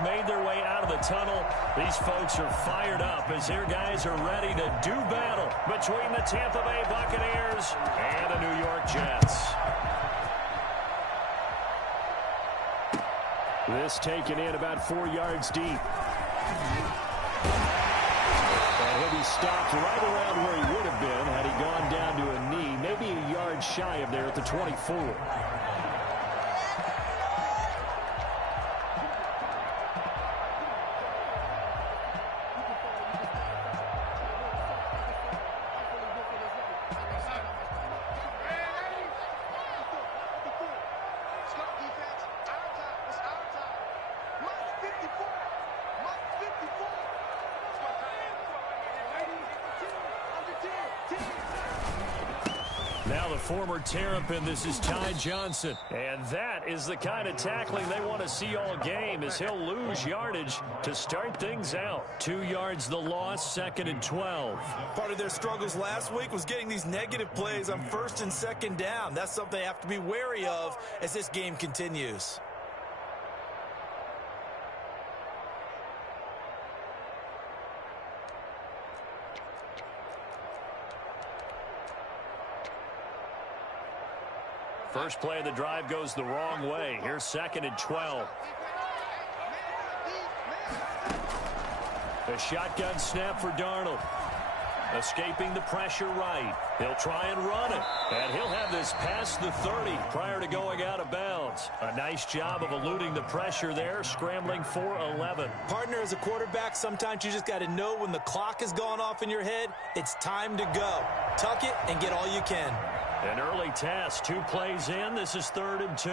just made their way out of the tunnel. These folks are fired up as their guys are ready to do battle between the Tampa Bay Buccaneers and the New York Jets. This taken in about 4 yards deep. And he'll be stopped right around where he would have been had he gone down to a knee, maybe a yard shy of there at the 24. Now the former Terrapin, this is Ty Johnson. And that is the kind of tackling they want to see all game as he'll lose yardage to start things out. 2 yards the loss, 2nd and 12. Part of their struggles last week was getting these negative plays on 1st and 2nd down. That's something they have to be wary of as this game continues. First play of the drive goes the wrong way. Here's 2nd and 12. A shotgun snap for Darnold. Escaping the pressure right. He'll try and run it. And he'll have this past the 30 prior to going out of bounds. A nice job of eluding the pressure there, scrambling for 11. Partner, as a quarterback, sometimes you just got to know when the clock has gone off in your head, it's time to go. Tuck it and get all you can. An early test, 2 plays in. This is 3rd and 2.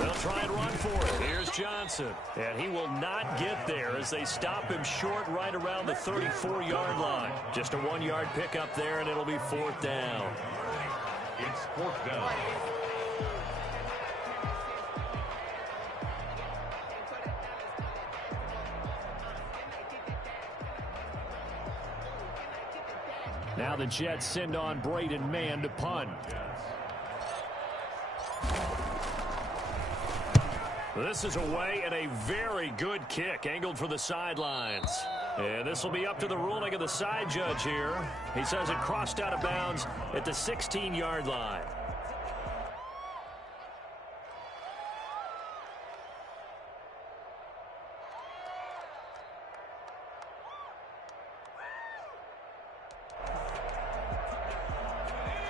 They'll try and run for it. Here's Johnson. And he will not get there as they stop him short right around the 34-yard line. Just a 1-yard pickup there, and it'll be 4th down. It's 4th down. Now the Jets send on Braden Mann to punt. This is away and a very good kick angled for the sidelines. And this will be up to the ruling of the side judge here. He says it crossed out of bounds at the 16-yard line.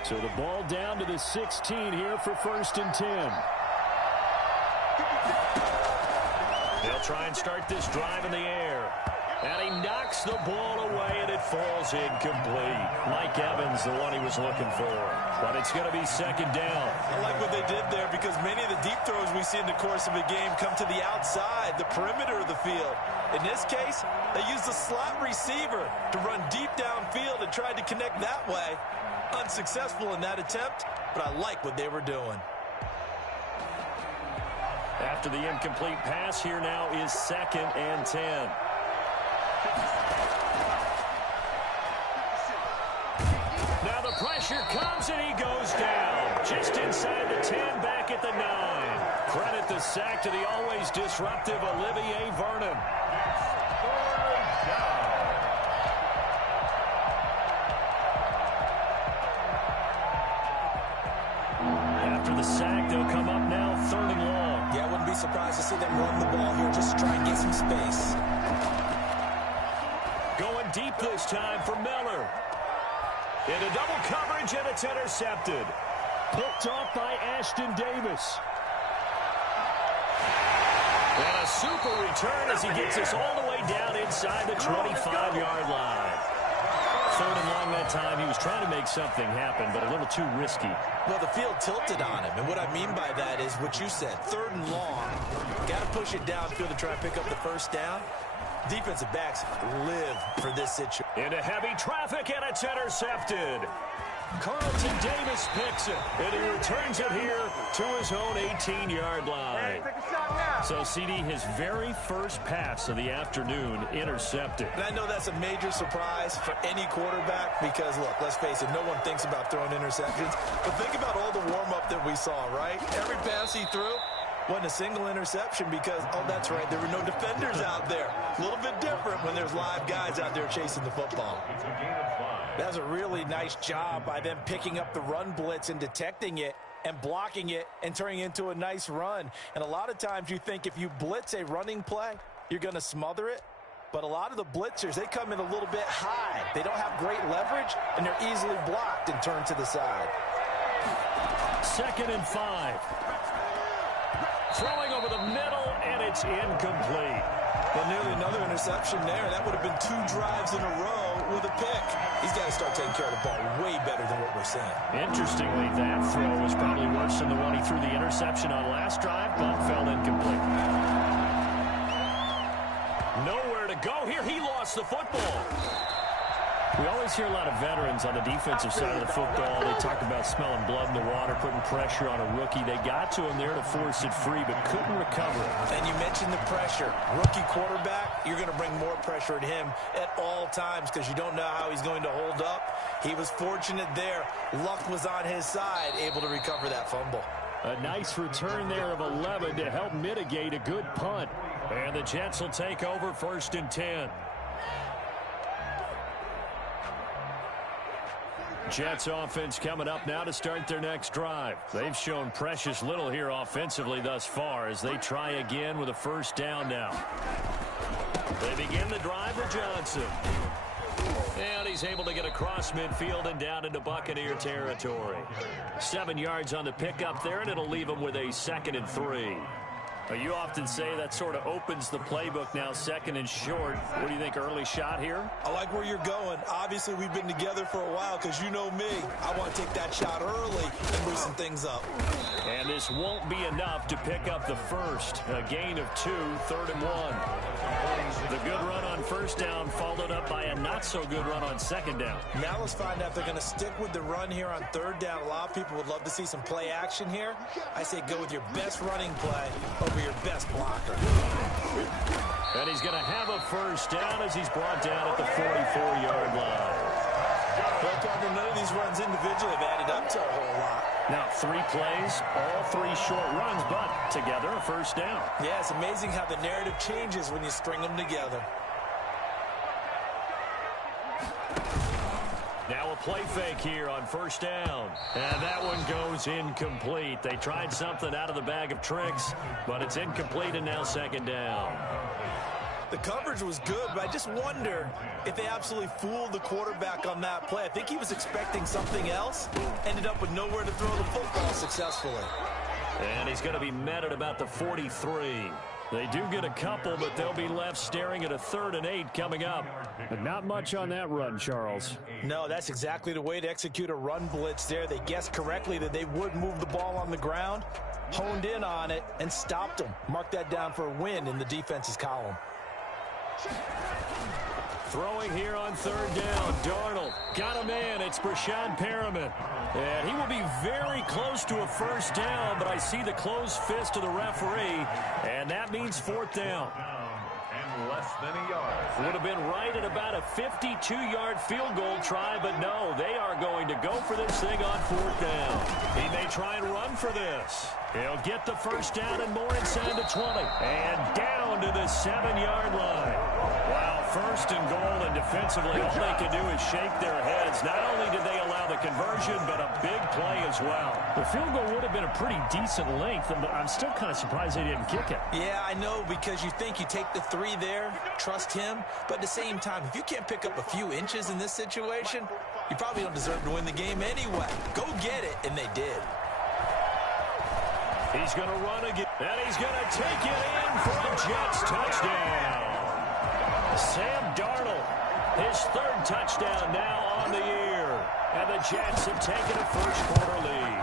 So the ball down to the 16 here for 1st and 10. They'll try and start this drive in the air. And he knocks the ball away, and it falls incomplete. Mike Evans, the one he was looking for. But it's going to be 2nd down. I like what they did there because many of the deep throws we see in the course of a game come to the outside, the perimeter of the field. In this case, they used the slot receiver to run deep downfield and tried to connect that way. Unsuccessful in that attempt, but I like what they were doing. After the incomplete pass, here now is 2nd and 10. Now the pressure comes and he goes down. Just inside the 10, back at the 9. Credit the sack to the always disruptive Olivier Vernon. After the sack, they'll come up now 3rd and long. Yeah, I wouldn't be surprised to see them run the ball here just to try and get some space. Going deep this time for Miller. Into double coverage, and it's intercepted. Picked off by Ashton Davis. And a super return as he gets us all the way down inside the 25-yard line. 3rd and long that time. He was trying to make something happen, but a little too risky. Well, the field tilted on him, and what I mean by that is what you said. 3rd and long. Got to push it downfield to try and pick up the 1st down. Defensive backs live for this situation. Into heavy traffic, and it's intercepted. Carlton Davis picks it, and he returns it here to his own 18-yard line. So, CD, his very first pass of the afternoon intercepted. And I know that's a major surprise for any quarterback because, look, let's face it, no one thinks about throwing interceptions. But think about all the warm-up that we saw, right? Every pass he threw wasn't a single interception because, oh, that's right, there were no defenders out there. A little bit different when there's live guys out there chasing the football. That was a really nice job by them picking up the run blitz and detecting it and blocking it and turning it into a nice run. And a lot of times you think if you blitz a running play, you're going to smother it. But a lot of the blitzers, they come in a little bit high. They don't have great leverage, and they're easily blocked and turned to the side. 2nd and 5. Throwing over the middle, and it's incomplete. Well, nearly another interception there. That would have been 2 drives in a row with a pick. He's got to start taking care of the ball way better than what we're seeing. Interestingly, that throw was probably worse than the one he threw the interception on last drive, but fell incomplete. Nowhere to go here. He lost the football. We always hear a lot of veterans on the defensive side of the football. They talk about smelling blood in the water, putting pressure on a rookie. They got to him there to force it free, but couldn't recover it. And you mentioned the pressure. Rookie quarterback, you're going to bring more pressure at him at all times because you don't know how he's going to hold up. He was fortunate there. Luck was on his side, able to recover that fumble. A nice return there of 11 to help mitigate a good punt. And the Jets will take over 1st and 10. Jets offense coming up now to start their next drive. They've shown precious little here offensively thus far as they try again with a 1st down now. They begin the drive with Johnson. And he's able to get across midfield and down into Buccaneer territory. 7 yards on the pickup there, and it'll leave him with a 2nd and 3. You often say that sort of opens the playbook now, 2nd and short. What do you think, early shot here? I like where you're going. Obviously, we've been together for a while because you know me. I want to take that shot early and loosen things up. And this won't be enough to pick up the first. A gain of 2, 3rd and 1. The good run on 1st down followed up by a not-so-good run on 2nd down. Now let's find out if they're going to stick with the run here on 3rd down. A lot of people would love to see some play action here. I say go with your best running play over your best blocker. And he's going to have a 1st down as he's brought down at the 44-yard line. Well, Carter, none of these runs individually have added up to a whole lot. Now 3 plays, all 3 short runs, but together a 1st down. Yeah, it's amazing how the narrative changes when you string them together. Now a play fake here on 1st down. And that one goes incomplete. They tried something out of the bag of tricks, but it's incomplete and now 2nd down. The coverage was good, but I just wonder if they absolutely fooled the quarterback on that play. I think he was expecting something else. Ended up with nowhere to throw the football successfully. And he's going to be met at about the 43. They do get a couple, but they'll be left staring at a 3rd and 8 coming up. But not much on that run, Charles. No, that's exactly the way to execute a run blitz there. They guessed correctly that they would move the ball on the ground, honed in on it, and stopped them. Mark that down for a win in the defense's column. Throwing here on 3rd down. Darnold got a man. It's Brashad Perriman. And he will be very close to a 1st down, but I see the closed fist of the referee, and that means 4th down. And less than a yard. Would have been right at about a 52-yard field goal try, but no, they are going to go for this thing on 4th down. He may try and run for this. He'll get the 1st down and more inside the 20. And down to the 7-yard line. Wow, 1st and goal, and defensively all they can do is shake their heads. Not only did they allow the conversion, but a big play as well. The field goal would have been a pretty decent length, but I'm still kind of surprised they didn't kick it. Yeah, I know, because you think you take the 3 there, trust him, but at the same time, if you can't pick up a few inches in this situation, you probably don't deserve to win the game anyway. Go get it, and they did. He's going to run again, and he's going to take it in for a Jets touchdown. Sam Darnold, his 3rd touchdown now on the year. And the Jets have taken a 1st quarter lead.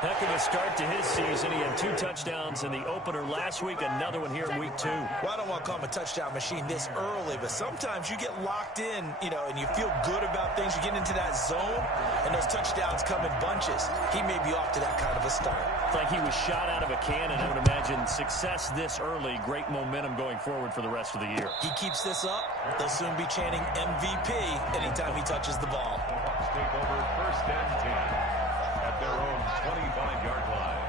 Heck of a start to his season. He had 2 touchdowns in the opener last week, another one here in week 2. Well, I don't want to call him a touchdown machine this early, but sometimes you get locked in, and you feel good about things. You get into that zone, and those touchdowns come in bunches. He may be off to that kind of a start. It's like he was shot out of a cannon. I would imagine success this early, great momentum going forward for the rest of the year. He keeps this up, they'll soon be chanting MVP anytime he touches the ball. Bucs take over 1st and 10 at their own 25-yard line.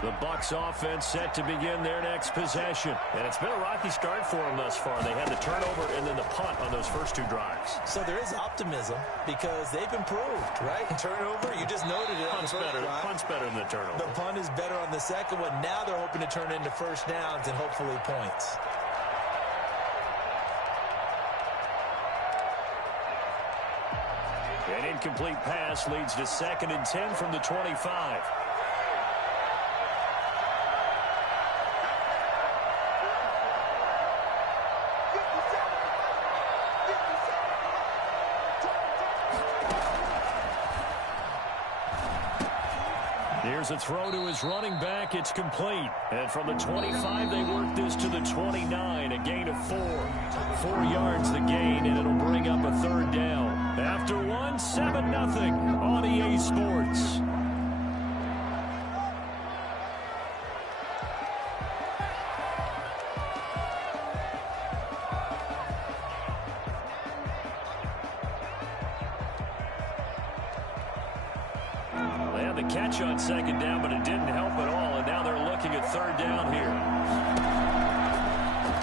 The Bucs offense set to begin their next possession. And it's been a rocky start for them thus far. They had the turnover and then the punt on those first 2 drives. So there is optimism because they've improved, right? Turnover, you just noted it on the first drive. Punt's better than the turnover. The punt is better on the second one. Now they're hoping to turn into first downs and hopefully points. An incomplete pass leads to 2nd and 10 from the 25. Here's a throw to his running back. It's complete. And from the 25, they work this to the 29. A gain of 4. 4 yards the gain, and it'll bring up a 3rd down. After 1, 7-0 on EA Sports. They had the catch on 2nd down, but it didn't help at all, and now they're looking at 3rd down here.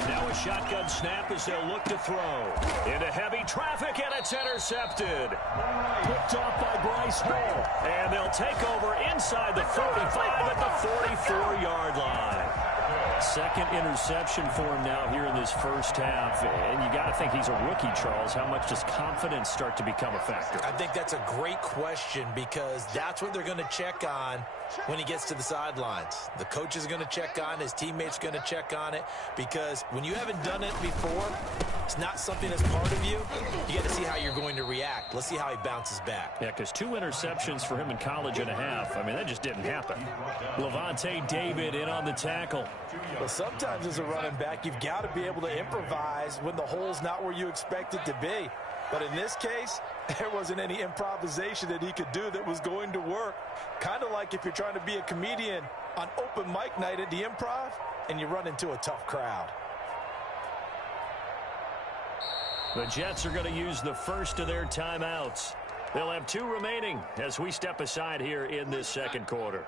Now a shotgun snap as they'll look to throw. Into heavy traffic, and it's intercepted. Picked off by Bryce Hall. And they'll take over inside the 45 at the 44-yard line. 2nd interception for him now here in this first half. And you got to think he's a rookie, Charles. How much does confidence start to become a factor? I think that's a great question because that's what they're going to check on when he gets to the sidelines. The coach is going to check on, his teammates going to check on it, because when you haven't done it before, it's not something that's part of you. You got to see how you're going to react. Let's see how he bounces back. Yeah, because 2 interceptions for him in college and a half. I mean, that just didn't happen. Levante David in on the tackle. Well, sometimes as a running back, you've got to be able to improvise when the hole's not where you expect it to be. But in this case, there wasn't any improvisation that he could do that was going to work. Kind of like if you're trying to be a comedian on open mic night at the Improv and you run into a tough crowd. The Jets are going to use the first of their timeouts. They'll have 2 remaining as we step aside here in this 2nd quarter.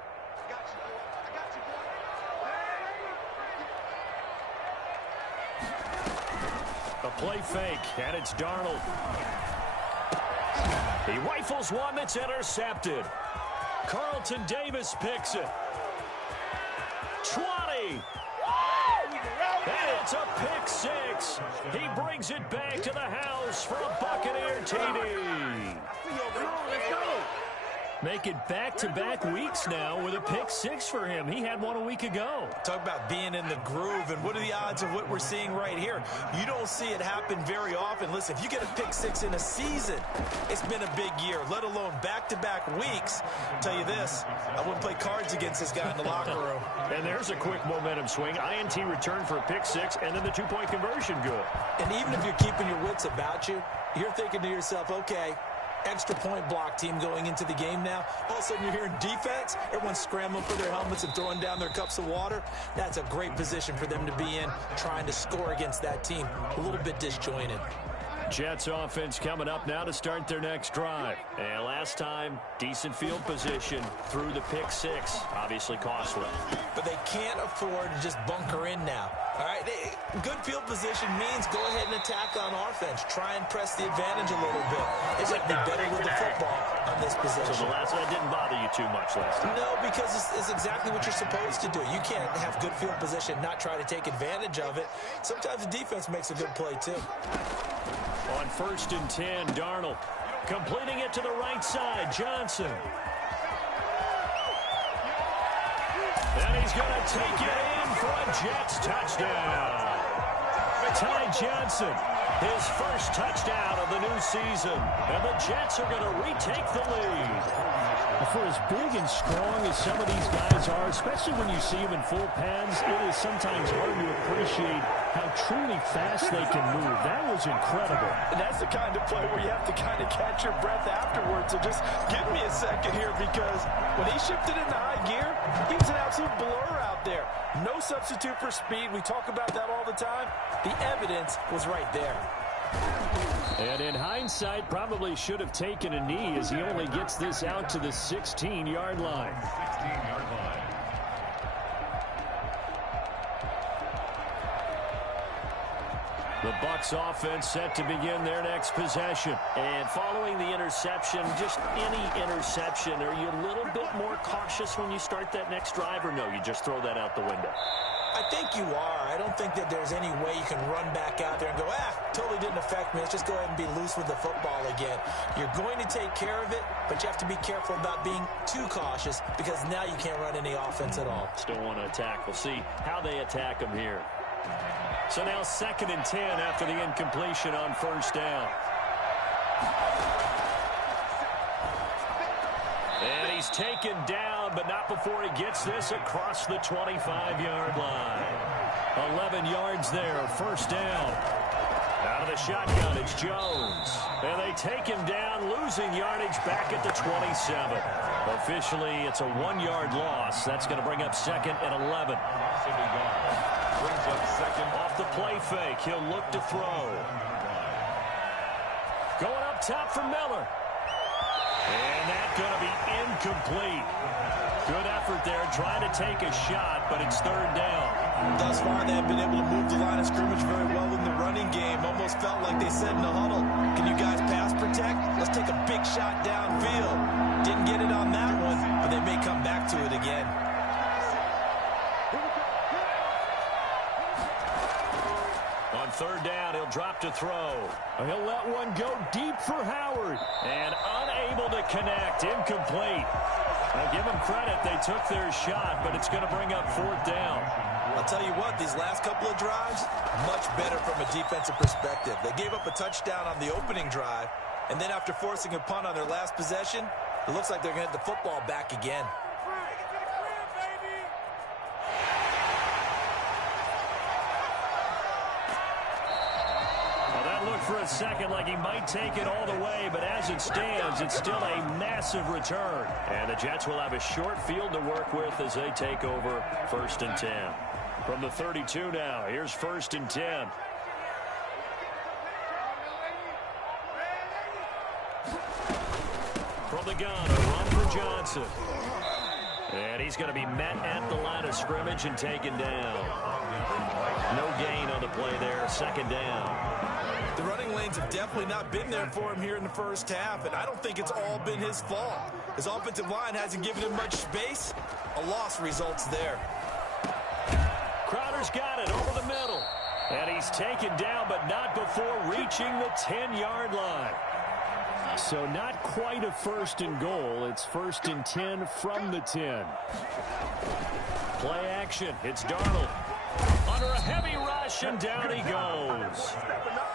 A play fake, and it's Darnold. He rifles one that's intercepted. Carlton Davis picks it. 20. And it's a pick 6. He brings it back to the house for a Buccaneer TD. Let's go. Make it back-to-back weeks now with a pick 6 for him. He had one a week ago. Talk about being in the groove, and what are the odds of what we're seeing right here? You don't see it happen very often. Listen, if you get a pick 6 in a season, it's been a big year, let alone back-to-back weeks. I'll tell you this, I wouldn't play cards against this guy in the locker room. And there's a quick momentum swing. INT return for a pick 6, and then the 2-point conversion good. And even if you're keeping your wits about you, you're thinking to yourself, okay, extra point block team going into the game now. All of a sudden you're hearing defense. Everyone's scrambling for their helmets and throwing down their cups of water. That's a great position for them to be in, trying to score against that team. A little bit disjointed. Jets offense coming up now to start their next drive. And last time, decent field position through the pick 6. Obviously costly. But they can't afford to just bunker in now. All right, good field position means go ahead and attack on offense. Try and press the advantage a little bit. They might be better with the football on this possession. So the last one didn't bother you too much last time? No, because it's exactly what you're supposed to do. You can't have good field position, not try to take advantage of it. Sometimes the defense makes a good play, too. On 1st and 10, Darnold completing it to the right side. Johnson. And he's going to take it in for a Jets touchdown. Ty Johnson His first touchdown of the new season. And the Jets are going to retake the lead. For as big and strong as some of these guys are, especially when you see them in full pads, it is sometimes hard to appreciate how truly fast they can move. That was incredible. And that's the kind of play where you have to kind of catch your breath afterwards. So just give me a second here, because when he shifted into high gear, he was an absolute blur out there. No substitute for speed. We talk about that all the time. The evidence was right there. And in hindsight, probably should have taken a knee, as he only gets this out to the 16-yard line. 16-yard line. The Bucs offense set to begin their next possession. And following the interception, just any interception, are you a little bit more cautious when you start that next drive, or no, you just throw that out the window? I think you are. I don't think that there's any way you can run back out there and go, totally didn't affect me. Let's just go ahead and be loose with the football again. You're going to take care of it, but you have to be careful about being too cautious, because now you can't run any offense at all. Still want to attack. We'll see how they attack them here. So now 2nd and 10 after the incompletion on first down. And he's taken down, but not before he gets this across the 25-yard line. 11 yards there, first down. Out of the shotgun, it's Jones. And they take him down, losing yardage back at the 27. Officially, it's a 1-yard loss. That's going to bring up 2nd and 11. Brings up 2nd. Off the play fake, he'll look to throw. Going up top for Miller. And that's going to be incomplete. Good effort there, trying to take a shot, but it's 3rd down. Thus far, they have been able to move the line of scrimmage very well in the running game. Almost felt like they said in the huddle, can you guys pass protect? Let's take a big shot downfield. Didn't get it on that one, but they may come back to it again. On 3rd down, he'll drop to throw. He'll let one go deep for Howard. And unable to connect, incomplete. I'll give them credit, they took their shot, but it's going to bring up 4th down. I'll tell you what, these last couple of drives, much better from a defensive perspective. They gave up a touchdown on the opening drive, and then after forcing a punt on their last possession, it looks like they're going to get the football back again. For a second like he might take it all the way, but as it stands, it's still a massive return. And the Jets will have a short field to work with as they take over 1st and 10. From the 32 now, here's 1st and 10. From the gun, a run for Johnson. And he's going to be met at the line of scrimmage and taken down. No gain on the play there, 2nd down. The running lanes have definitely not been there for him here in the first half, and I don't think it's all been his fault. His offensive line hasn't given him much space. A loss results there. Crowder's got it over the middle. And he's taken down, but not before reaching the 10-yard line. So not quite a 1st and goal. It's 1st and 10 from the 10. Play action. It's Darnold. Under a heavy rush, and down he goes.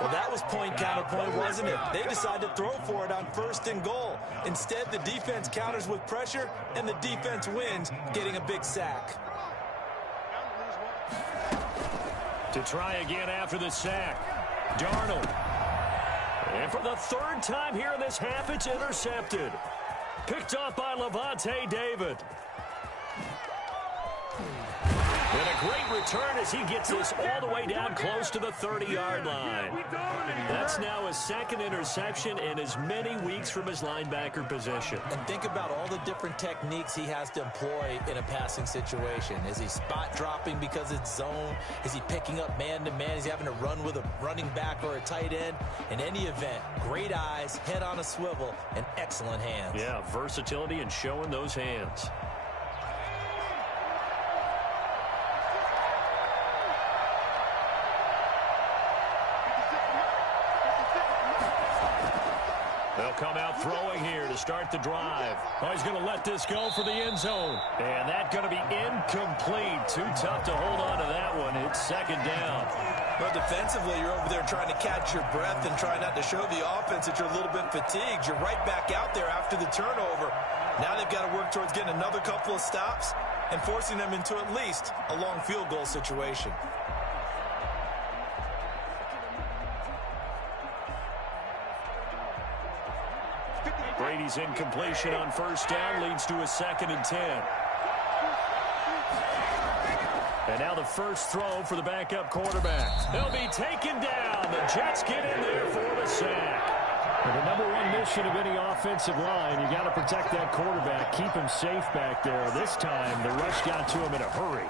Well, that was point counterpoint, wasn't it? They decided to throw for it on 1st and goal. Instead, the defense counters with pressure, and the defense wins, getting a big sack. To try again after the sack, Darnold. And for the 3rd time here in this half, it's intercepted. Picked off by Levante David. And a great return as he gets this all the way down close to the 30-yard line. That's now his 2nd interception in as many weeks from his linebacker position. And think about all the different techniques he has to employ in a passing situation. Is he spot dropping because it's zone? Is he picking up man-to-man? Is he having to run with a running back or a tight end? In any event, great eyes, head on a swivel, and excellent hands. Yeah, versatility and showing those hands. They'll come out throwing here to start the drive. Oh, he's going to let this go for the end zone. And that's going to be incomplete. Too tough to hold on to that one. It's 2nd down. Well, defensively, you're over there trying to catch your breath and try not to show the offense that you're a little bit fatigued. You're right back out there after the turnover. Now they've got to work towards getting another couple of stops and forcing them into at least a long field goal situation. Brady's incompletion on first down leads to a 2nd and 10. And now the first throw for the backup quarterback. He'll be taken down. The Jets get in there for the sack. And the #1 mission of any offensive line, you got to protect that quarterback, keep him safe back there. This time, the rush got to him in a hurry.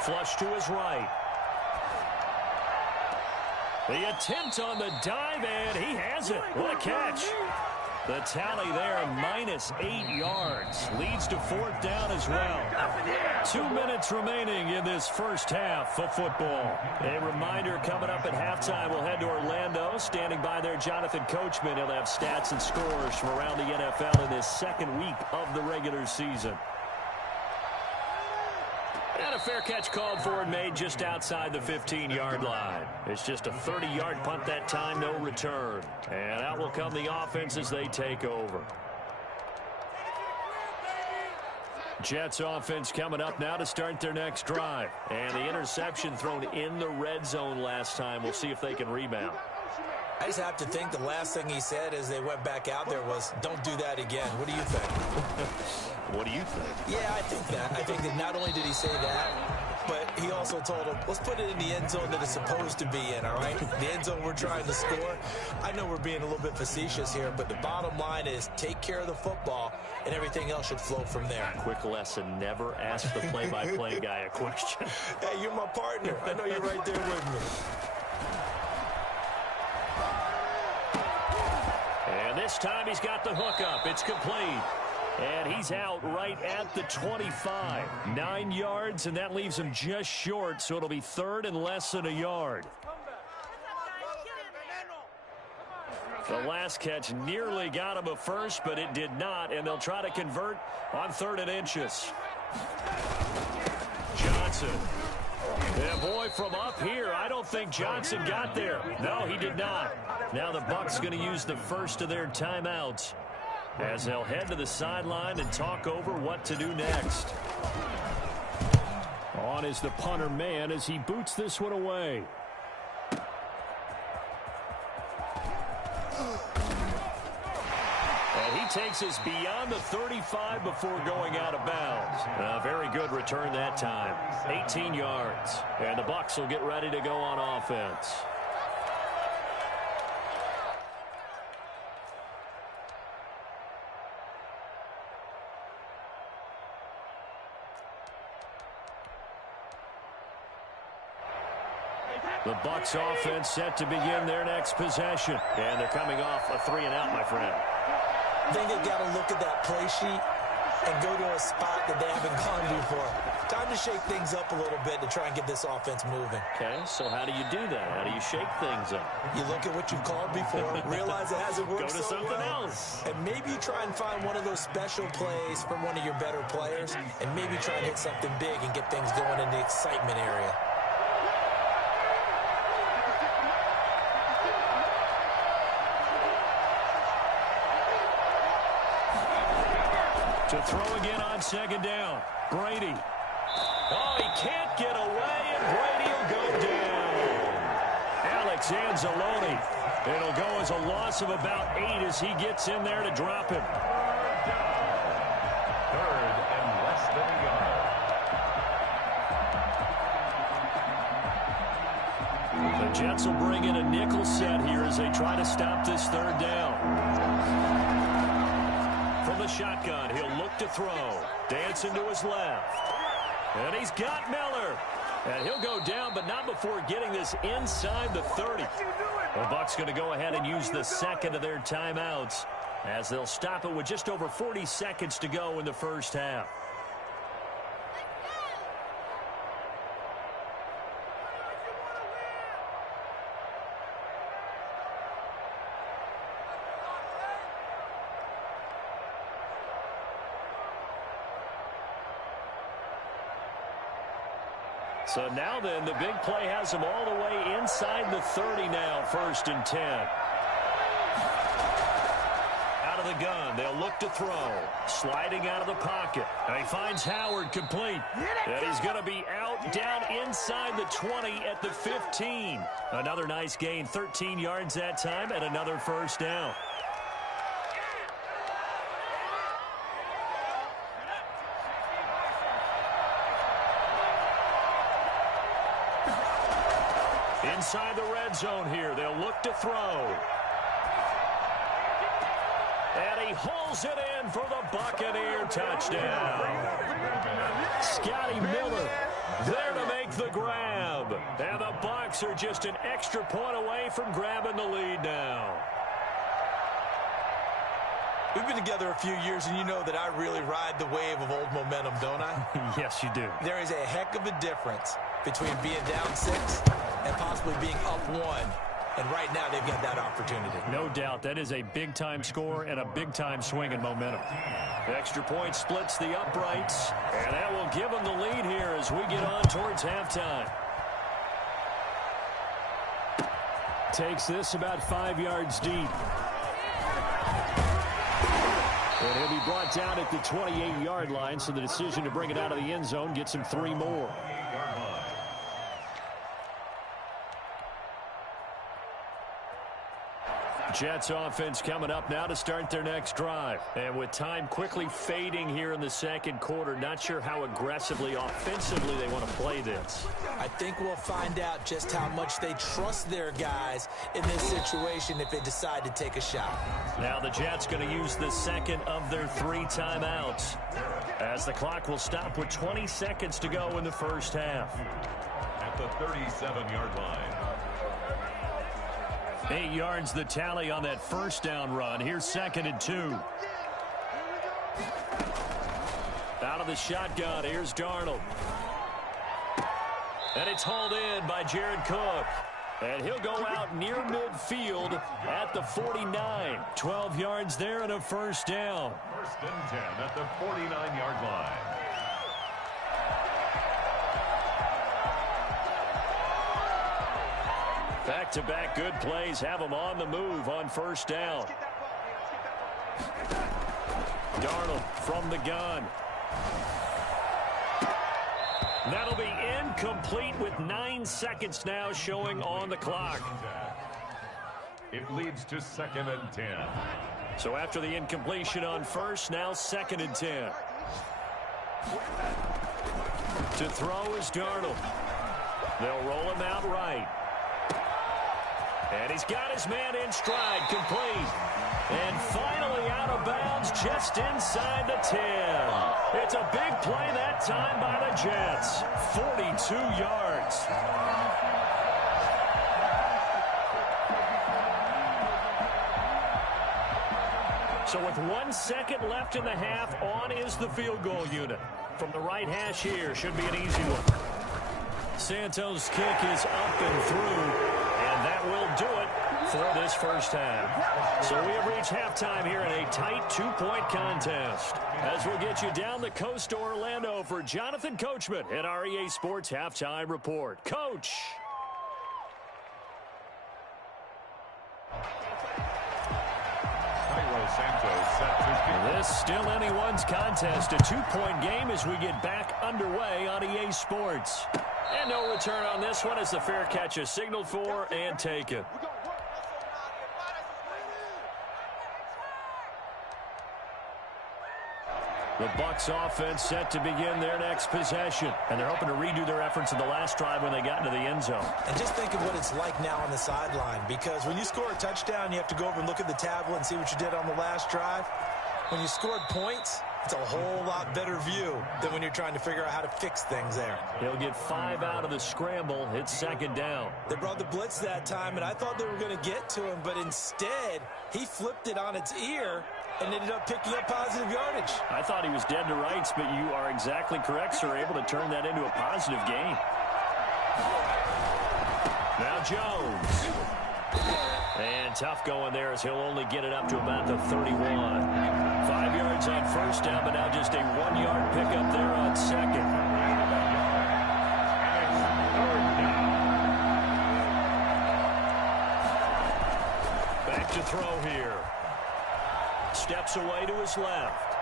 Flush to his right. The attempt on the dive, and he has it. What a catch. The tally there, -8 yards. Leads to 4th down as well. 2 minutes remaining in this first half of football. A reminder coming up at halftime, we'll head to Orlando. Standing by there, Jonathan Coachman. He'll have stats and scores from around the NFL in this 2nd week of the regular season. And a fair catch called for and made just outside the 15-yard line. It's just a 30-yard punt that time, no return. And out will come the offense as they take over. Jets offense coming up now to start their next drive. And the interception thrown in the red zone last time. We'll see if they can rebound. I just have to think the last thing he said as they went back out there was, don't do that again. What do you think? What do you think? Yeah, I think that. I think that not only did he say that, but he also told him, let's put it in the end zone that it's supposed to be in, all right? The end zone we're trying to score. I know we're being a little bit facetious here, but the bottom line is take care of the football, and everything else should flow from there. Quick lesson, never ask the play-by-play guy a question. Hey, you're my partner. I know you're right there with me. And this time he's got the hook up. It's complete. And he's out right at the 25. 9 yards, and that leaves him just short, so it'll be 3rd and less than a yard. The last catch nearly got him a first, but it did not, and they'll try to convert on 3rd and inches. Johnson. And boy, from up here, I don't think Johnson got there. No, he did not. Now the Bucs going to use the first of their timeouts as they'll head to the sideline and talk over what to do next. On is the punter man as he boots this one away. And he takes us beyond the 35 before going out of bounds. A very good return that time. 18 yards. And the Bucs will get ready to go on offense. The Bucs offense set to begin their next possession. And they're coming off a 3-and-out, my friend. I think they've got to look at that play sheet and go to a spot that they haven't gone before. Time to shake things up a little bit to try and get this offense moving. Okay, so how do you do that? How do you shake things up? You look at what you've called before, realize it hasn't worked Go to so something well, else. and maybe try and find one of those special plays from one of your better players, and maybe try and hit something big and get things going in the excitement area. To throw again on 2nd down. Brady. Oh, he can't get away, and Brady will go down. Alex Anzalone. It'll go as a loss of about 8 as he gets in there to drop him. 3rd and less than a yard. The Jets will bring in a nickel set here as they try to stop this 3rd down. From the shotgun, he'll look to throw. Dancing to his left. And he's got Miller. And he'll go down, but not before getting this inside the 30. The Bucs going to go ahead and use the second of their timeouts as they'll stop it with just over 40 seconds to go in the first half. So now then, the big play has them all the way inside the 30 now, 1st and 10. Out of the gun, they'll look to throw. Sliding out of the pocket. And he finds Howard complete. And he's going to be out down inside the 20 at the 15. Another nice gain, 13 yards that time, and another 1st down. Inside the red zone here, they'll look to throw. And he hauls it in for the Buccaneer touchdown. Scotty Miller there to make the grab. And the Bucs are just an extra point away from grabbing the lead now. We've been together a few years, and you know that I really ride the wave of old momentum, don't I? Yes, you do. There is a heck of a difference between being down 6 and possibly being up 1. And right now, they've got that opportunity. No doubt. That is a big-time score and a big-time swing in momentum. The extra point splits the uprights, and that will give them the lead here as we get on towards halftime. Takes this about 5 yards deep. And he'll be brought down at the 28-yard line, so the decision to bring it out of the end zone gets him 3 more. Jets offense coming up now to start their next drive. And with time quickly fading here in the second quarter, not sure how aggressively offensively they want to play this. I think we'll find out just how much they trust their guys in this situation if they decide to take a shot. Now the Jets going to use the second of their 3 timeouts, as the clock will stop with 20 seconds to go in the first half. At the 37-yard line. 8 yards the tally on that first down run. Here's 2nd and 2. Out of the shotgun, here's Darnold. And it's hauled in by Jared Cook. And he'll go out near midfield at the 49. 12 yards there and a first down. 1st and 10 at the 49-yard line. Back-to-back good plays have them on the move on first down. Darnold from the gun. That'll be incomplete with 9 seconds now showing on the clock. It leads to 2nd and 10. So after the incompletion on first, now 2nd and 10. To throw is Darnold. They'll roll him out right. And he's got his man in stride, complete. And finally out of bounds just inside the 10. It's a big play that time by the Jets. 42 yards. So with 1 second left in the half, on is the field goal unit. From the right hash here, should be an easy one. Santos' kick is up and through. And that will do it for this first half. So we have reached halftime here in a tight 2-point contest. As we'll get you down the coast to Orlando for Jonathan Coachman at our EA Sports Halftime Report. Coach. This still anyone's contest. A 2-point game as we get back underway on EA Sports. And no return on this one as the fair catch is signaled for and taken. The Bucs offense set to begin their next possession. And they're hoping to redo their efforts in the last drive when they got into the end zone. And just think of what it's like now on the sideline, because when you score a touchdown, you have to go over and look at the tablet and see what you did on the last drive. When you scored points, it's a whole lot better view than when you're trying to figure out how to fix things there. He'll get 5 out of the scramble. It's 2nd down. They brought the blitz that time, and I thought they were going to get to him, but instead, he flipped it on its ear and ended up picking up positive yardage. I thought he was dead to rights, but you are exactly correct, sir. Able to turn that into a positive gain. Now Jones. And tough going there as he'll only get it up to about the 31. 5 yards on first down, but now just a 1-yard pickup there on second. to throw here. Steps away to his left.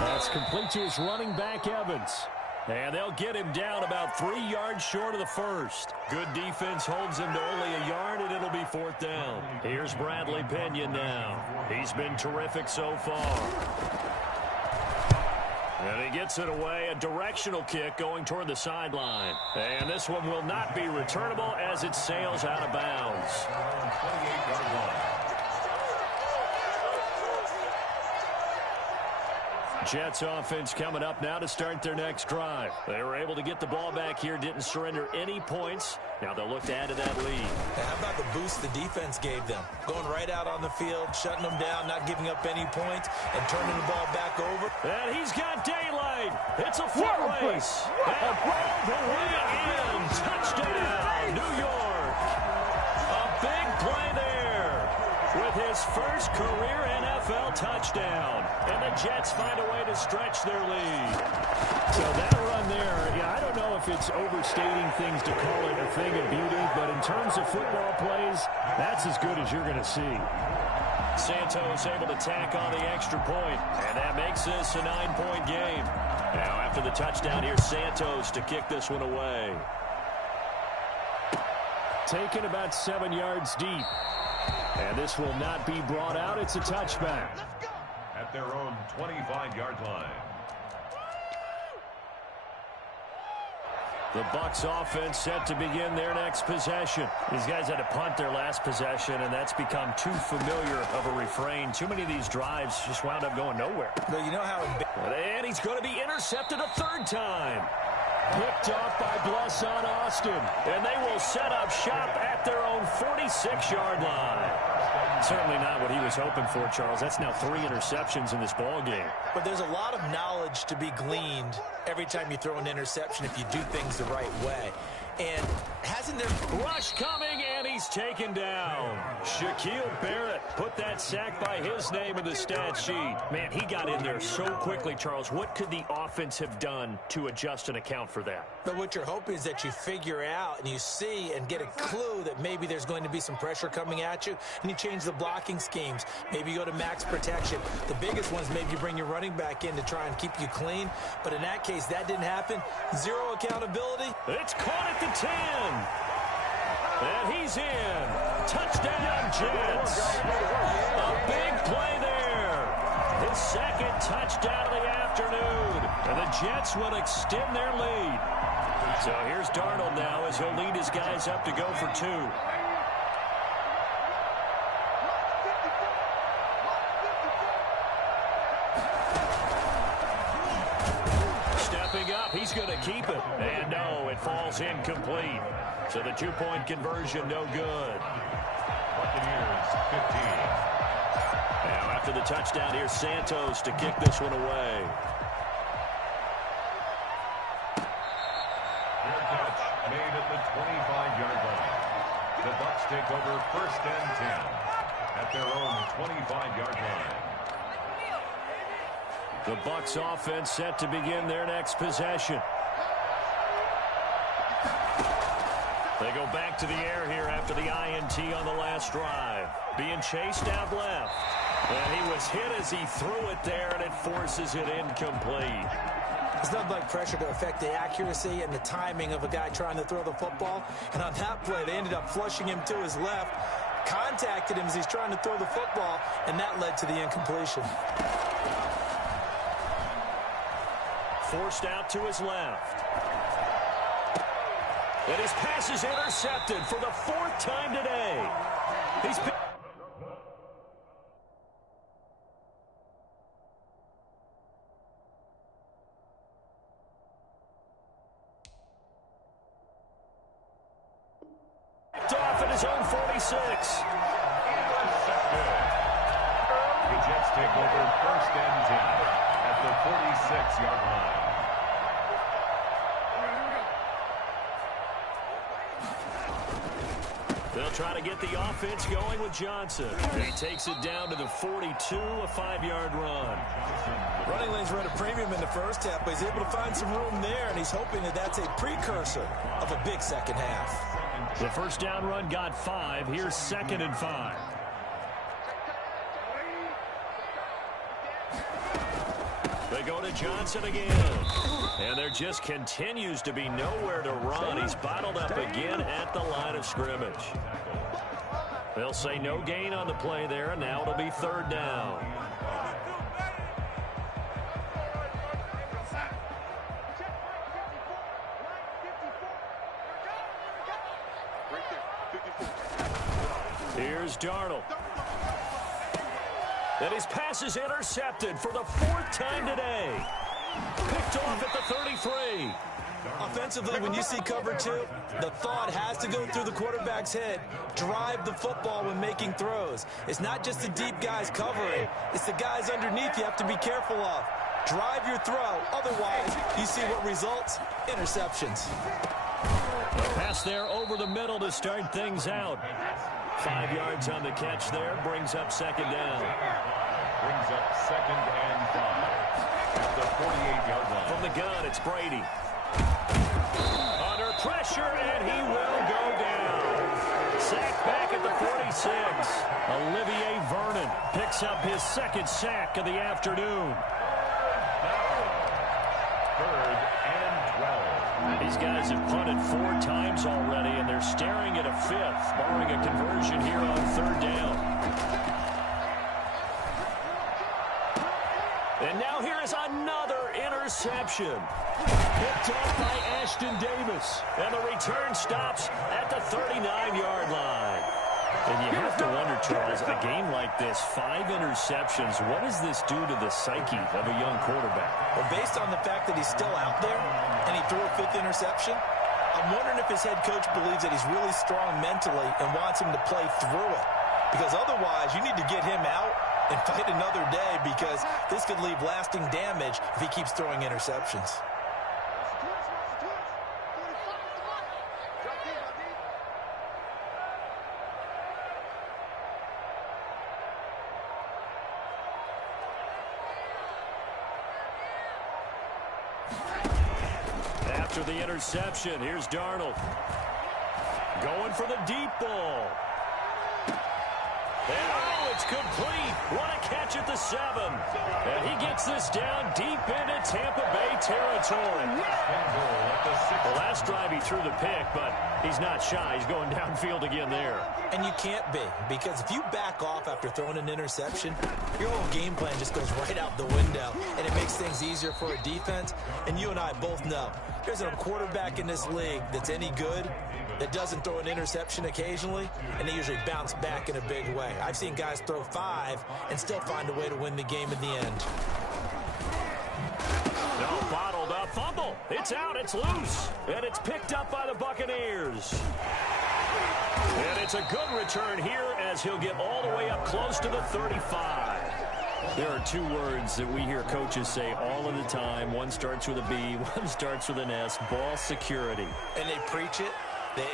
That's complete to his running back, Evans. And they'll get him down about 3 yards short of the first. Good defense holds him to only a yard, and it'll be 4th down. Here's Bradley Pinion now. He's been terrific so far. And he gets it away, a directional kick going toward the sideline. And this one will not be returnable as it sails out of bounds. Jets offense coming up now to start their next drive. They were able to get the ball back here, didn't surrender any points. Now they'll look to add to that lead. How about the boost the defense gave them? Going right out on the field, shutting them down, not giving up any points, and turning the ball back over. And he's got daylight. It's a foot race. And all the way in. Touchdown, New York. A big play there with his first career NFL touchdown. And the Jets find a way to stretch their lead. So that run there, yeah, I don't know if it's overstating things to call it a thing of beauty, but in terms of football plays, that's as good as you're going to see. Santos able to tack on the extra point, and that makes this a 9-point game. Now after the touchdown, here's Santos to kick this one away. Taken about 7 yards deep. And this will not be brought out. It's a touchback. At their own 25-yard line. The Bucs offense set to begin their next possession. These guys had to punt their last possession, and that's become too familiar of a refrain. Too many of these drives just wound up going nowhere. But you know how... And he's going to be intercepted a 3rd time. Picked off by Bless on Austin. And they will set up shop at their own 46-yard line. Certainly not what he was hoping for, Charles. That's now 3 interceptions in this ball game. But there's a lot of knowledge to be gleaned every time you throw an interception if you do things the right way. And hasn't there... Rush coming, and he's taken down. Shaquille Barrett put that sack by his name in the stat sheet. Man, he got in there so quickly, Charles. What could the offense have done to adjust and account for that? But what you're hoping is that you figure out and you see and get a clue that maybe there's going to be some pressure coming at you, and you change the blocking schemes. Maybe you go to max protection. The biggest ones, maybe you bring your running back in to try and keep you clean. But in that case, that didn't happen. Zero accountability. It's caught at the 10. And he's in. Touchdown, Jets. A big play there. His 2nd touchdown of the afternoon. And the Jets will extend their lead. So here's Darnold now as he'll lead his guys up to go for 2. Stepping up, he's going to keep it. And no, it falls incomplete. So the 2-point conversion, no good. Buccaneers 15. Now after the touchdown, here's Santos to kick this one away. Fair catch made at the 25-yard line. The Bucs take over 1st and 10 at their own 25-yard line. The Bucs offense set to begin their next possession. They go back to the air here after the INT on the last drive. Being chased out left. And he was hit as he threw it there, and it forces it incomplete. There's nothing like pressure to affect the accuracy and the timing of a guy trying to throw the football. And on that play, they ended up flushing him to his left, contacted him as he's trying to throw the football, and that led to the incompletion. Forced out to his left. And his pass is intercepted for the 4th time today. He's been... off at his own 46. The Jets take over 1st and 10 at the 46-yard line. They'll try to get the offense going with Johnson. He takes it down to the 42, a 5-yard run. Running lanes were at a premium in the first half, but he's able to find some room there, and he's hoping that that's a precursor of a big second half. The first down run got 5. Here's 2nd and 5. They go to Johnson again. And there just continues to be nowhere to run. He's bottled up again at the line of scrimmage. They'll say no gain on the play there, and now it'll be 3rd down. Here's Darnold. And his pass is intercepted for the 4th time today. Picked off at the 33. Offensively, when you see cover 2, the thought has to go through the quarterback's head. Drive the football when making throws. It's not just the deep guys covering. It's the guys underneath you have to be careful of. Drive your throw. Otherwise, you see what results? Interceptions. A pass there over the middle to start things out. 5 yards on the catch there. Brings up 2nd down. Brings up 2nd and 5. At the 48-yard line. From the gun, it's Brady. Under pressure, and he will go down. Sacked back at the 46. Olivier Vernon picks up his 2nd sack of the afternoon. 3rd and 12. These guys have punted 4 times already, and they're staring at a 5th, barring a conversion here on 3rd down. And now here is another interception. Picked off by Ashton Davis. And the return stops at the 39-yard line. And you have to wonder, Charles, a game like this, 5 interceptions, what does this do to the psyche of a young quarterback? Well, based on the fact that he's still out there and he threw a 5th interception, I'm wondering if his head coach believes that he's really strong mentally and wants him to play through it. Because otherwise, you need to get him out and fight another day, because this could leave lasting damage if he keeps throwing interceptions. After the interception, here's Darnold. Going for the deep ball. And oh, it's complete. What a catch at the 7. And he gets this down deep into Tampa Bay territory. The last drive he threw the pick, but he's not shy. He's going downfield again there. And you can't be, because if you back off after throwing an interception, your whole game plan just goes right out the window, and it makes things easier for a defense. And you and I both know there's a quarterback in this league that's any good that doesn't throw an interception occasionally, and they usually bounce back in a big way. I've seen guys throw 5 and still find a way to win the game in the end. No, bottled up fumble. It's out, it's loose, and it's picked up by the Buccaneers. And it's a good return here as he'll get all the way up close to the 35. There are 2 words that we hear coaches say all of the time. One starts with a B, one starts with an S, ball security. And they preach it.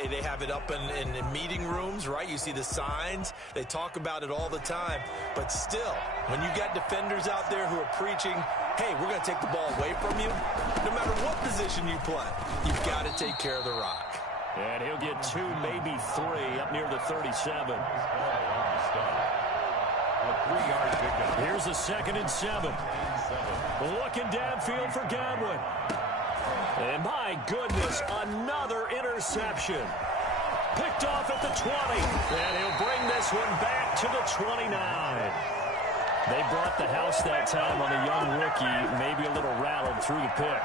They have it up in meeting rooms, right? You see the signs. They talk about it all the time. But still, when you got defenders out there who are preaching, hey, we're going to take the ball away from you, no matter what position you play, you've got to take care of the rock. And he'll get 2, maybe 3 up near the 37. Here's a 2nd and 7. Looking downfield for Godwin. And my goodness, another interception. Picked off at the 20. And he'll bring this one back to the 29. They brought the house that time on the young rookie, maybe a little rattled through the pick.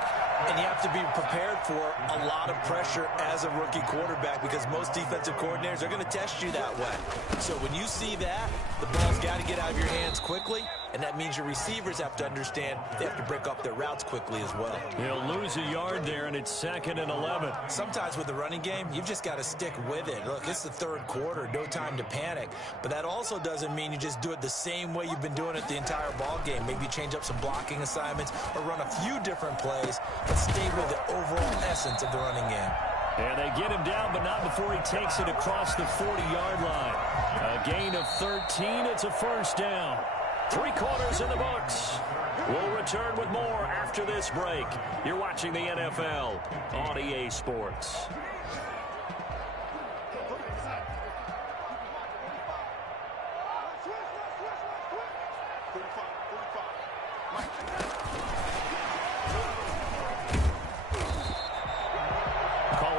And you have to be prepared for a lot of pressure as a rookie quarterback, because most defensive coordinators are going to test you that way. So when you see that, the ball's got to get out of your hands quickly, and that means your receivers have to understand they have to break up their routes quickly as well. He'll lose a yard there, and it's 2nd and 11. Sometimes with the running game, you've just got to stick with it. Look, it's the 3rd quarter, no time to panic. But that also doesn't mean you just do it the same way you've been doing it the entire ball game. Maybe change up some blocking assignments or run a few different plays, but stay with the overall essence of the running game. And they get him down, but not before he takes it across the 40-yard line. A gain of 13. It's a 1st down. 3 quarters in the books. We'll return with more after this break. You're watching the NFL on EA Sports. Call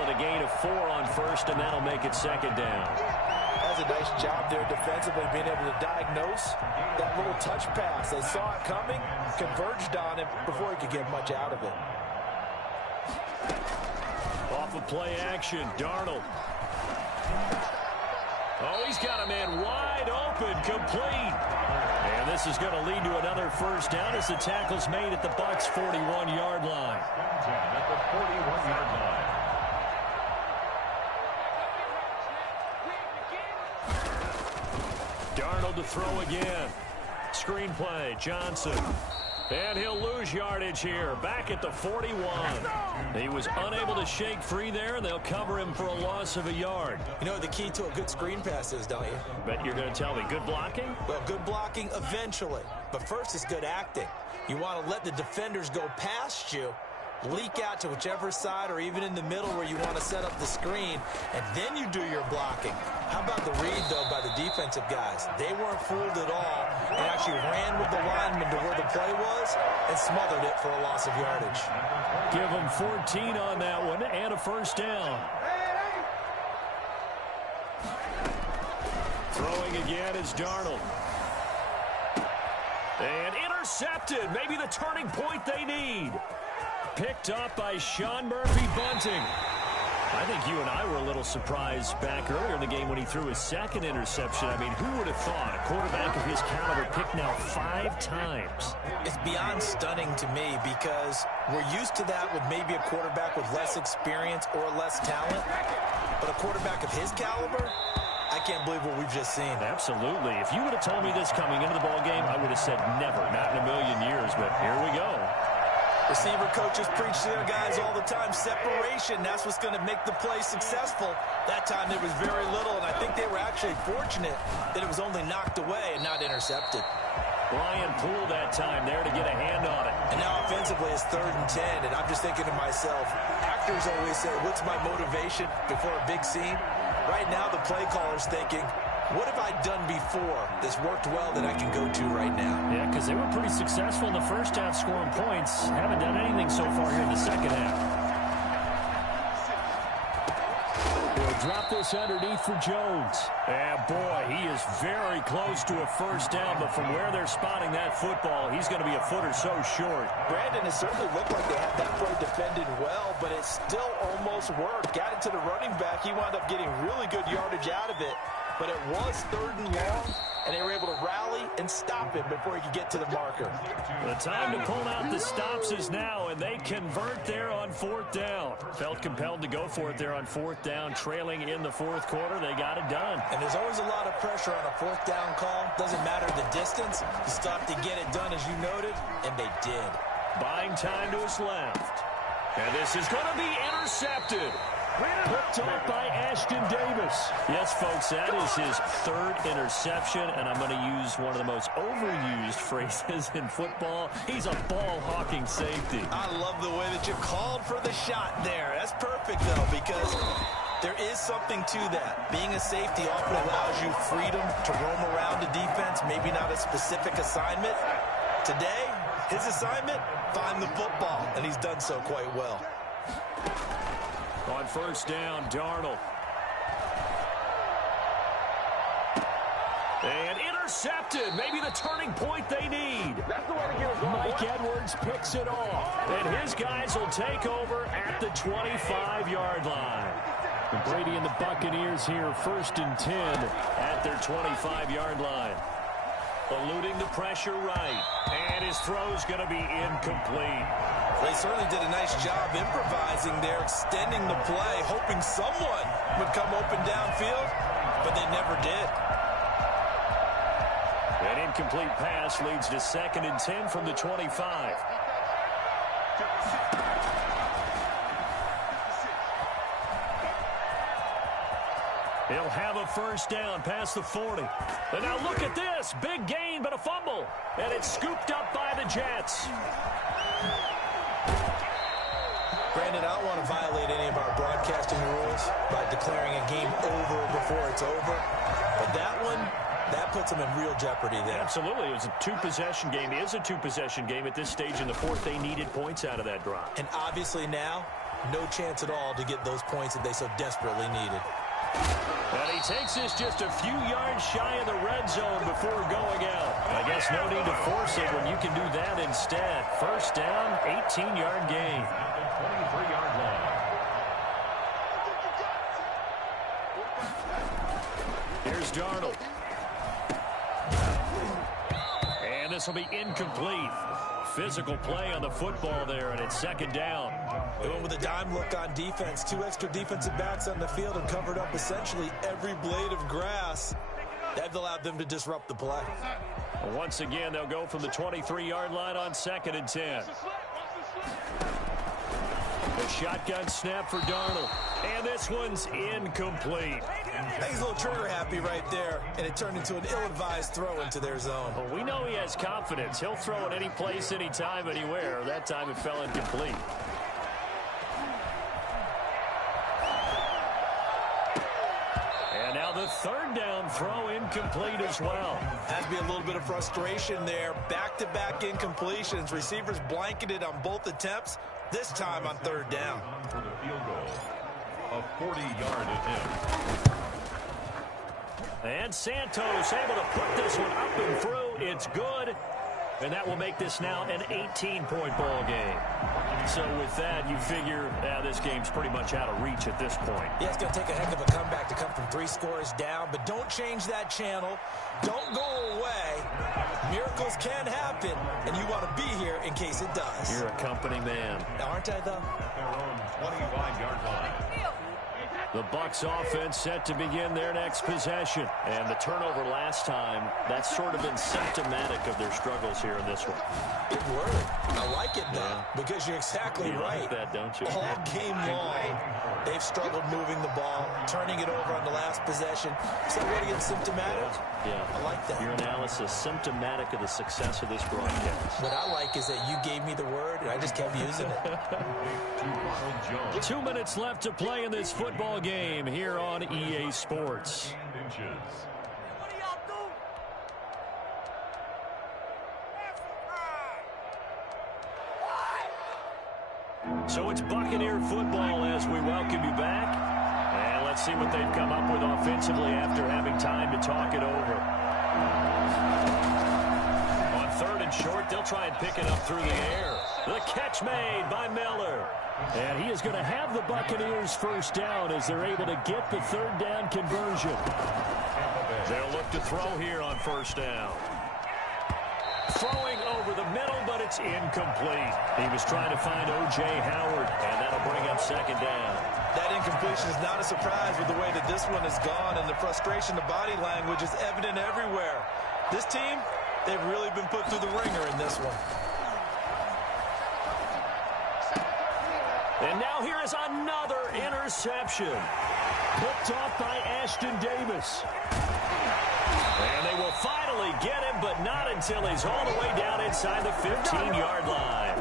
it a gain of 4 on first, and that'll make it second down. That's a nice job there defensively, being able to diagnose that little touch pass. They saw it coming, converged on it before he could get much out of it. Off of play action, Darnold. Oh, he's got a man wide open, complete. And this is going to lead to another first down as the tackle's made at the Bucs' 41-yard line. At the 41-yard line. Darnold to throw again. Screenplay, Johnson. And he'll lose yardage here. Back at the 41. He was unable to shake free there, and they'll cover him for a loss of a yard. You know what the key to a good screen pass is, don't you? But you're going to tell me, good blocking? Well, good blocking eventually. But first, it's good acting. You want to let the defenders go past you, leak out to whichever side or even in the middle where you want to set up the screen, and then you do your blocking. How about the read, though, by the defensive guys? They weren't fooled at all and actually ran with the lineman to where the play was and smothered it for a loss of yardage. Give them 14 on that one and a first down. Throwing again is Darnold. And intercepted. Maybe the turning point they need. Picked up by Sean Murphy-Bunting. I think you and I were a little surprised back earlier in the game when he threw his second interception. I mean, who would have thought a quarterback of his caliber picked now 5 times? It's beyond stunning to me because we're used to that with maybe a quarterback with less experience or less talent. But a quarterback of his caliber, I can't believe what we've just seen. Absolutely. If you would have told me this coming into the ballgame, I would have said never, not in a million years. But here we go. Receiver coaches preach to their guys all the time. Separation, that's what's going to make the play successful. That time there was very little, and I think they were actually fortunate that it was only knocked away and not intercepted. Ryan Poole that time there to get a hand on it. And now offensively it's 3rd and 10, and I'm just thinking to myself, actors always say, what's my motivation before a big scene? Right now the play caller's thinking, what have I done before that's worked well that I can go to right now? Yeah, because they were pretty successful in the first half scoring points. Haven't done anything so far here in the second half. They'll drop this underneath for Jones. And boy, he is very close to a first down, but from where they're spotting that football, he's going to be a foot or so short. Brandon, it certainly looked like they had that play defended well, but it still almost worked. Got it to the running back. He wound up getting really good yardage out of it. But it was 3rd and long, and they were able to rally and stop him before he could get to the marker. The time to pull out the stops is now, and they convert there on 4th down. Felt compelled to go for it there on 4th down, trailing in the 4th quarter. They got it done. And there's always a lot of pressure on a 4th down call. Doesn't matter the distance. You still have to get it done, as you noted, and they did. Buying time to his left. And this is going to be intercepted. Picked off by Ashton Davis. Yes, folks, that is his 3rd interception, and I'm going to use one of the most overused phrases in football. He's a ball-hawking safety. I love the way that you called for the shot there. That's perfect, though, because there is something to that. Being a safety often allows you freedom to roam around the defense, maybe not a specific assignment. Today, his assignment, find the football, and he's done so quite well. On first down, Darnold. And intercepted. Maybe the turning point they need. Mike Edwards picks it off. And his guys will take over at the 25-yard line. And Brady and the Buccaneers here, 1st and 10 at their 25-yard line. Eluding the pressure right. And his throw's going to be incomplete. They certainly did a nice job improvising there, extending the play, hoping someone would come open downfield, but they never did. An incomplete pass leads to 2nd and 10 from the 25. He'll have a first down past the 40. And now look at this. Big gain, but a fumble. And it's scooped up by the Jets. Brandon, I don't want to violate any of our broadcasting rules by declaring a game over before it's over. But that one, That puts them in real jeopardy there. Absolutely. It was a two-possession game. It is a two-possession game at this stage in the fourth. They needed points out of that drive. And obviously now, no chance at all to get those points that they so desperately needed. And he takes this just a few yards shy of the red zone before going out. I guess no need to force it when you can do that instead. First down, 18-yard gain. At the 23-yard line. Here's Darnold. And this will be incomplete. Physical play on the football there, and it's second down. They went with a dime look on defense. Two extra defensive backs on the field and covered up essentially every blade of grass. That allowed them to disrupt the play. Once again, they'll go from the 23-yard line on 2nd and 10. A shotgun snap for Darnold. And this one's incomplete. He's a little trigger happy right there, and it turned into an ill-advised throw into their zone. Well, we know he has confidence. He'll throw it any place, anytime, anywhere. That time it fell incomplete. And now the third down throw incomplete as well. Has to be a little bit of frustration there. Back-to-back incompletions. Receivers blanketed on both attempts, this time on third down. For the field goal, a 40-yard attempt. And Santos able to put this one up and through. It's good. And that will make this now an 18-point ball game. So with that, you figure this game's pretty much out of reach at this point. Yeah, it's going to take a heck of a comeback to come from 3 scores down, but don't change that channel. Don't go away. Miracles can happen, and you want to be here in case it does. You're a company man. Aren't I, though? At their own 25-yard line. The Bucs offense set to begin their next possession. And the turnover last time, that's sort of been symptomatic of their struggles here in this one. Big word. I like it, though, because you're exactly You right. like that, don't you? All game long, they've struggled moving the ball, turning it over on the last possession. So what again, symptomatic? Yeah. I like that. Your analysis symptomatic of the success of this broadcast. What I like is that you gave me the word, and I just kept using it. To Ronald Jones. 2 minutes left to play in this football game here on EA Sports. Inches. So it's Buccaneer football as we welcome you back. And let's see what they've come up with offensively after having time to talk it over. On 3rd and short, they'll try and pick it up through the air. The catch made by Miller. And he is going to have the Buccaneers first down as they're able to get the 3rd down conversion. They'll look to throw here on 1st down. Throwing over the middle, but it's incomplete. He was trying to find O.J. Howard, and that'll bring up 2nd down. That incompletion is not a surprise with the way that this one has gone, and the frustration, the body language is evident everywhere. This team, they've really been put through the ringer in this one. And now here is another interception. Picked off by Ashton Davis. And they will finally get him, but not until he's all the way down inside the 15-yard line.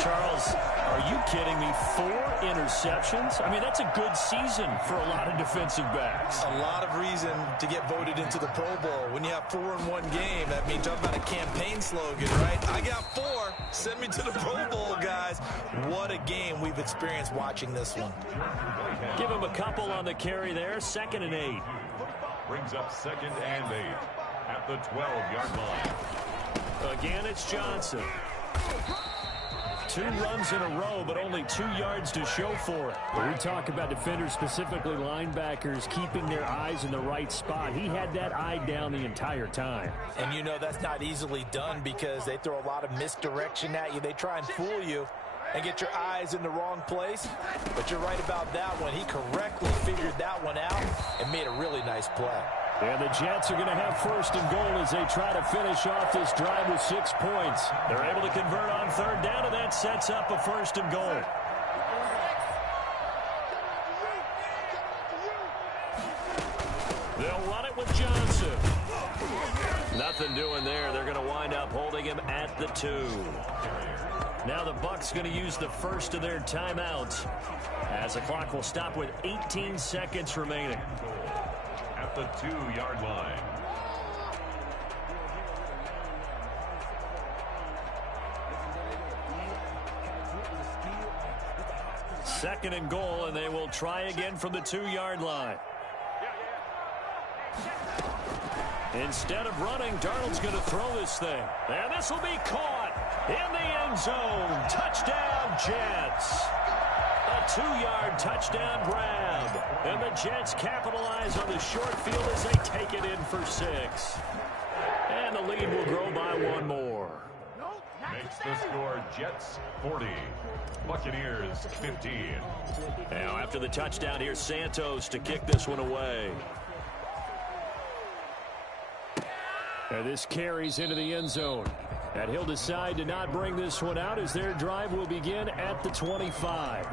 Charles, are you kidding me? 4 interceptions? I mean, that's a good season for a lot of defensive backs. A lot of reason to get voted into the Pro Bowl. When you have 4 in one game, that means talk about a campaign slogan, right? I got 4. Send me to the Pro Bowl, guys. What a game we've experienced watching this one. Give him a couple on the carry there. 2nd and 8. Brings up 2nd and 8 at the 12-yard line. Again, it's Johnson. 2 runs in a row, but only 2 yards to show for it. We talk about defenders, specifically linebackers, keeping their eyes in the right spot. He had that eye down the entire time. And you know that's not easily done because they throw a lot of misdirection at you. They try and fool you and get your eyes in the wrong place. But you're right about that one. He correctly figured that one out and made a really nice play. And the Jets are going to have 1st and goal as they try to finish off this drive with 6 points. They're able to convert on 3rd down, and that sets up a 1st and goal. They'll run it with Johnson. Nothing doing there. They're going to wind up holding him at the 2. Now the Bucs going to use the first of their timeouts as the clock will stop with 18 seconds remaining. At the 2-yard line. 2nd and goal, and they will try again from the 2-yard line. Instead of running, Darnold's going to throw this thing. And this will be caught in the end zone. Touchdown, Jets. A 2-yard touchdown grab. And the Jets capitalize on the short field as they take it in for 6. And the lead will grow by 1 more. Makes the score Jets 40, Buccaneers 15. Now after the touchdown, here's Santos to kick this one away. And this carries into the end zone. And he'll decide to not bring this one out as their drive will begin at the 25.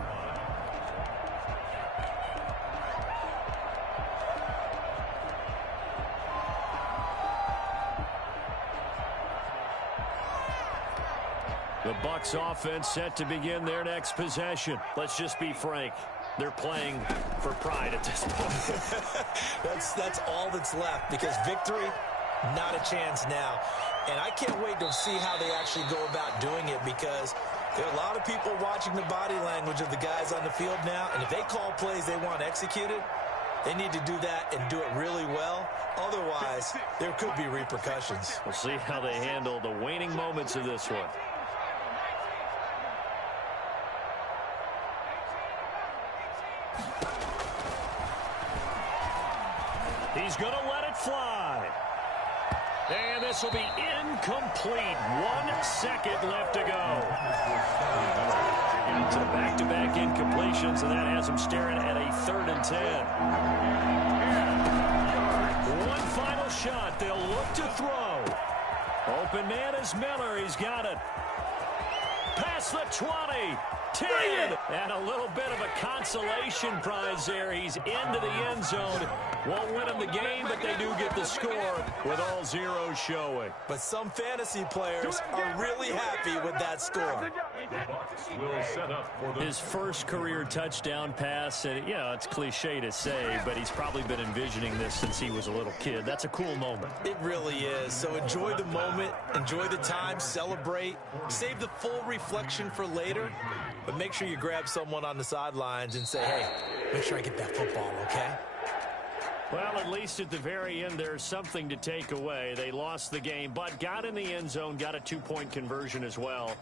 The Bucs offense set to begin their next possession. Let's just be frank. They're playing for pride at this point. That's all that's left, because victory, not a chance now. And I can't wait to see how they actually go about doing it, because there are a lot of people watching the body language of the guys on the field now. And if they call plays they want executed, they need to do that and do it really well. Otherwise, there could be repercussions. We'll see how they handle the waning moments of this one. He's going to let it fly. And this will be incomplete. 1 second left to go. So back-to-back incompletions, and that has him staring at a 3rd and 10. One final shot. They'll look to throw. Open man is Miller. He's got it. Past the 20. 10. And a little bit of a consolation prize there. He's into the end zone. Won't win them the game, but they do get the score with all zeros showing. But some fantasy players are really happy with that score. The Bucs will set up for His first career touchdown pass, and it's cliche to say, but he's probably been envisioning this since he was a little kid. That's a cool moment. It really is. So enjoy the moment, enjoy the time, celebrate, save the full reflection for later, but make sure you grab someone on the sidelines and say, hey, make sure I get that football, okay? Well, at least at the very end, there's something to take away. They lost the game, but got in the end zone, got a 2-point conversion as well.